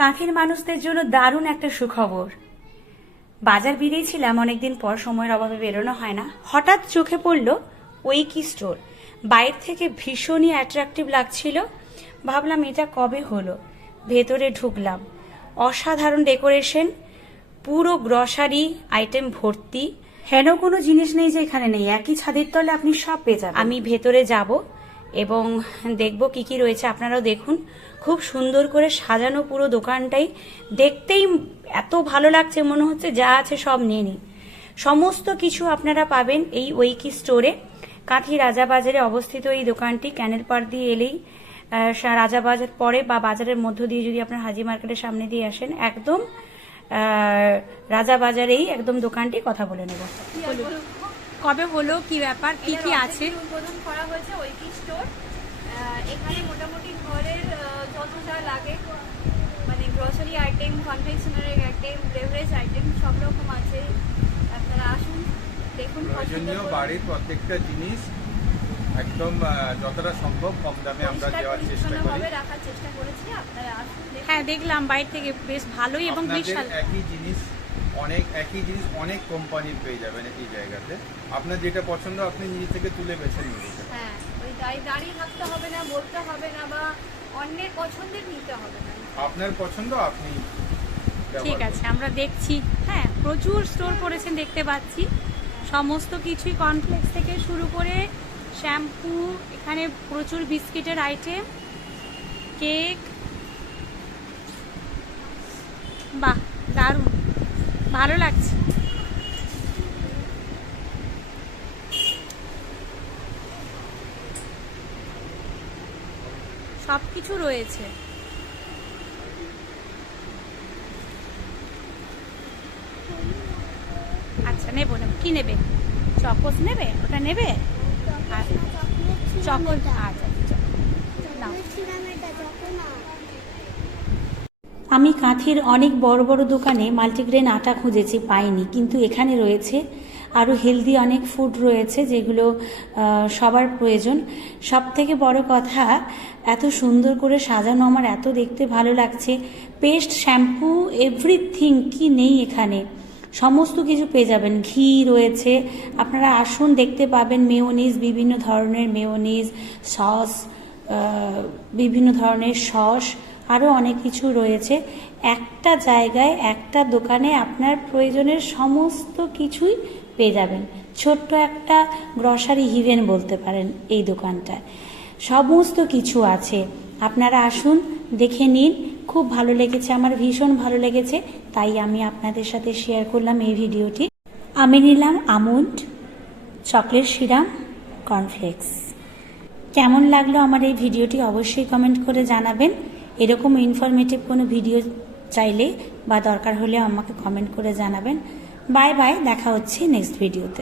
কাঁথির মানুষদের জন্য দারুণ একটা সুখবর। বাজার বেরিয়েছিলাম অনেকদিন পর, সময়ের অভাবে বেরোনো হয় না। হঠাৎ চোখে পড়ল ওই কি স্টোর। বাইরে থেকে ভীষণই অ্যাট্রাকটিভ লাগছিল। ভাবলাম এটা কবে হলো? ভেতরে ঢুকলাম। অসাধারণ ডেকোরেশন, পুরো গ্রসারি, আইটেম ভর্তি। হেন কোনো জিনিস নেই যে এখানে নেই। একই ছাদের তলে আপনি সব পেয়ে যাবেন। আমি ভেতরে যাব। এবং দেখব কি কি রয়েছে। আপনারাও দেখুন। খুব সুন্দর করে সাজানো পুরো দোকানটাই। দেখতেই এত ভালো লাগছে, মনে হচ্ছে যা আছে সব নিয়ে নিন সমস্ত কিছু আপনারা পাবেন এই ওইকি স্টোরে। কাঁথি রাজাবাজারে অবস্থিত এই দোকানটি। ক্যানেল পার দিয়ে এলেই রাজাবাজার পরে বা বাজারের মধ্য দিয়ে যদি আপনার হাজি মার্কেটের সামনে দিয়ে আসেন, একদম রাজাবাজারেই একদম দোকানটি কথা বলে নেব। কবে হলো কি ব্যাপার কি কি আছে? উদ্বোধন করা হয়েছে ওইকি স্টোর এখানে মোটামুটি ঘরের যত যা লাগে মানে grocery item confectionery item beverage item সব রকম আছে। আপনারা আসুন দেখুন প্রয়োজনীয় বাড়ির প্রত্যেকটা জিনিস একদম যতটা সম্ভব কম দামে আমরা দেওয়ার চেষ্টা করি। রাখার চেষ্টা করেছি আপনারা আসুন হ্যাঁ দেখলাম বাইরে থেকে বেশ ভালোই এবং বিশাল। একই জিনিস অনেক একই জিনিস অনেক কোম্পানির পেয়ে যাবেন এই জায়গাতে। আপনার যেটা পছন্দ আপনি নিজে থেকে তুলে বেছে নিয়ে যেতে হ্যাঁ ওই দাঁড়িয়ে থাকতে হবে না বলতে হবে না বা অন্যের পছন্দের নিতে হবে না। আপনার পছন্দ আপনি ঠিক আছে আমরা দেখছি। হ্যাঁ প্রচুর স্টোর করেছেন দেখতে পাচ্ছি। সমস্ত কিছুই কর্নফ্লেক্স থেকে শুরু করে শ্যাম্পু এখানে প্রচুর বিস্কিটের আইটেম কেক বাহ ভালো লাগছে। সব কিছু রয়েছে। আচ্ছা নেব নেব। কি নেবে? চকোস নেবে? ওটা নেবে? চকোস আচ্ছা আচ্ছা। নাও। আমি কাঁথির অনেক বড় বড় দোকানে মাল্টিগ্রেন আটা খুঁজেছি, পাইনি। কিন্তু এখানে রয়েছে আরও হেলদি অনেক ফুড রয়েছে যেগুলো সবার প্রয়োজন। সব থেকে বড় কথা, এত সুন্দর করে সাজানো আমার এত দেখতে ভালো লাগছে। পেস্ট, শ্যাম্পু, এভরিথিং কি নেই এখানে। সমস্ত কিছু পেয়ে যাবেন। ঘি রয়েছে। আপনারা আসুন, দেখতে পাবেন মেয়োনিজ, বিভিন্ন ধরনের মেয়োনিজ, সস বিভিন্ন ধরনের সস। আরও অনেক কিছু রয়েছে। একটা জায়গায়, একটা দোকানে আপনার প্রয়োজনের সমস্ত কিছুই পেয়ে যাবেন। ছোট্ট একটা গ্রসারি হিভেন বলতে পারেন এই দোকানটায়। সমস্ত কিছু আছে। আপনারা আসুন, দেখে নিন। খুব ভালো লেগেছে, আমার ভীষণ ভালো লেগেছে। তাই আমি আপনাদের সাথে শেয়ার করলাম এই ভিডিওটি। আমি নিলাম আমন্ড চকলেট সিরাম কর্নফ্লেক্স কেমন লাগল আমার এই ভিডিওটি অবশ্যই কমেন্ট করে জানাবেন। এরকম ইনফরমেটিভ কোনো ভিডিও চাইলে বা দরকার হলে আমাকে কমেন্ট করে জানাবেন। বাই বাই দেখা হচ্ছে নেক্সট ভিডিওতে